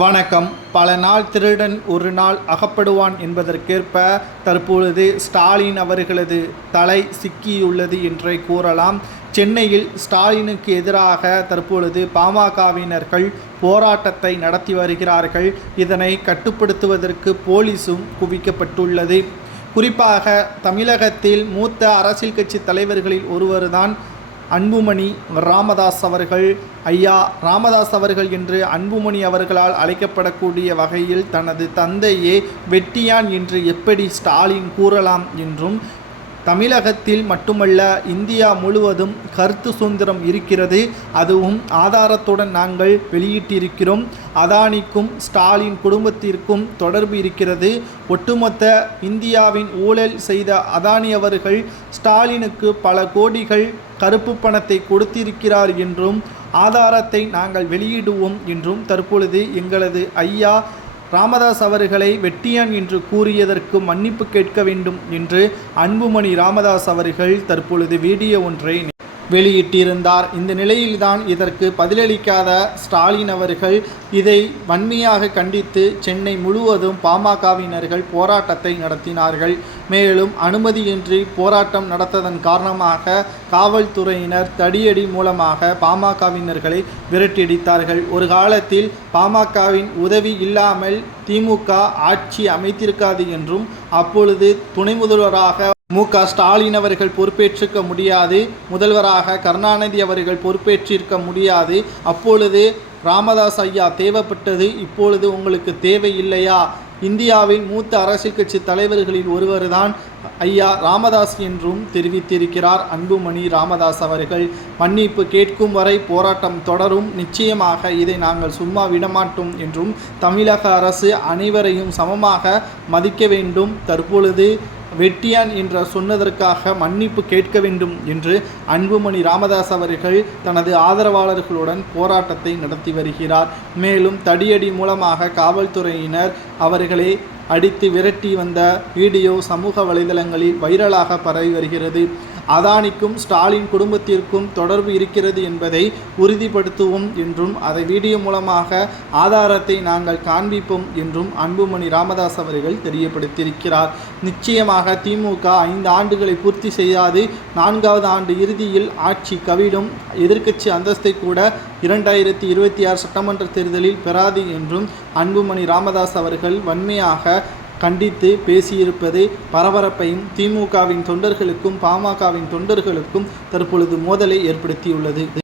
வணக்கம். பல நாள் திருடன் ஒரு நாள் அகப்படுவான் என்பதற்கேற்ப தற்பொழுது ஸ்டாலின் அவர்களது தலை சிக்கியுள்ளது என்றே கூறலாம். சென்னையில் ஸ்டாலினுக்கு எதிராக தற்பொழுது பாமகவினர்கள் போராட்டத்தை நடத்தி வருகிறார்கள். இதனை கட்டுப்படுத்துவதற்கு போலீஸும் குவிக்கப்பட்டுள்ளது. குறிப்பாக தமிழகத்தில் மூத்த அரசியல் கட்சி தலைவர்களில் ஒருவர்தான் அன்புமணி ராமதாஸ் அவர்கள். ஐயா ராமதாஸ் அவர்கள் என்று அன்புமணி அவர்களால் அழைக்கப்படக்கூடிய வகையில் தனது தந்தையே வெட்டியான் என்று எப்படி ஸ்டாலின் கூறலாம் என்றும், தமிழகத்தில் மட்டுமல்ல இந்தியா முழுவதும் கருத்து சுதந்திரம் இருக்கிறது, அதுவும் ஆதாரத்துடன் நாங்கள் வெளியிட்டிருக்கிறோம். அதானிக்கும் ஸ்டாலின் குடும்பத்திற்கும் தொடர்பு இருக்கிறது. ஒட்டுமொத்த இந்தியாவின் ஊழல் செய்த அதானி அவர்கள் ஸ்டாலினுக்கு பல கோடிகள் கருப்பு பணத்தை கொடுத்திருக்கிறார் என்றும் ஆதாரத்தை நாங்கள் வெளியிடுவோம் என்றும் தற்பொழுது எங்களது ஐயா ராமதாஸ் அவர்களை வெட்டியான் என்று கூறியதற்கு மன்னிப்பு கேட்க வேண்டும் என்று அன்புமணி ராமதாஸ் அவர்கள் தற்பொழுது வீடியோ ஒன்றை வெளியிட்டிருந்தார். இந்த நிலையில்தான் இதற்கு பதிலளிக்காத ஸ்டாலின் அவர்கள் இதை வன்மையாக கண்டித்து சென்னை முழுவதும் பாமகவினர்கள் போராட்டத்தை நடத்தினார்கள். மேலும் அனுமதியின்றி போராட்டம் நடத்ததன் காரணமாக காவல்துறையினர் தடியடி மூலமாக பாமகவினர்களை விரட்டியடித்தார்கள். ஒரு காலத்தில் பாமகவின் உதவி இல்லாமல் திமுக ஆட்சி அமைத்திருக்காது என்றும், அப்பொழுது துணை முதல்வராக ஸ்டாலின் அவர்கள் பொறுப்பேற்றிருக்க முடியாது, முதல்வராக கருணாநிதி அவர்கள் பொறுப்பேற்றிருக்க முடியாது, அப்பொழுது ராமதாஸ் ஐயா தேவைப்பட்டது, இப்பொழுது உங்களுக்கு தேவையில்லையா? இந்தியாவில் மூத்த அரசியல் கட்சி தலைவர்களில் ஒருவர்தான் ஐயா ராமதாஸ் என்றும் தெரிவித்திருக்கிறார் அன்புமணி ராமதாஸ் அவர்கள். மன்னிப்பு கேட்கும் வரை போராட்டம் தொடரும், நிச்சயமாக இதை நாங்கள் சும்மா விடமாட்டோம் என்றும், தமிழக அரசு அனைவரையும் சமமாக மதிக்க வேண்டும், தற்பொழுது வெட்டியான் என்ற சொன்னதற்காக மன்னிப்பு கேட்க வேண்டும் என்று அன்புமணி ராமதாஸ் அவர்கள் தனது ஆதரவாளர்களுடன் போராட்டத்தை நடத்தி வருகிறார். மேலும் தடியடி மூலமாக காவல்துறையினர் அவர்களை அடித்து விரட்டி வந்த வீடியோ சமூக வலைதளங்களில் வைரலாக பரவி வருகிறது. அதானிக்கும் ஸ்டாலின் குடும்பத்திற்கும் தொடர்பு இருக்கிறது என்பதை உறுதிப்படுத்துவோம் என்றும், அதை வீடியோ மூலமாக ஆதாரத்தை நாங்கள் காண்பிப்போம் என்றும் அன்புமணி ராமதாஸ் அவர்கள் தெரியப்படுத்தியிருக்கிறார். நிச்சயமாக திமுக 5 ஆண்டுகளை பூர்த்தி செய்யாது, 4வது ஆண்டு இறுதியில் ஆட்சி கவிழும், எதிர்க்கட்சி அந்தஸ்தை கூட 2026 சட்டமன்ற தேர்தலில் பெறாது என்றும் அன்புமணி ராமதாஸ் அவர்கள் வன்மையாக கண்டித்து பேசியிருப்பது பரபரப்பையும் திமுகவின் தொண்டர்களுக்கும் பாமகவின் தொண்டர்களுக்கும் தற்பொழுது மோதலை ஏற்படுத்தியுள்ளது.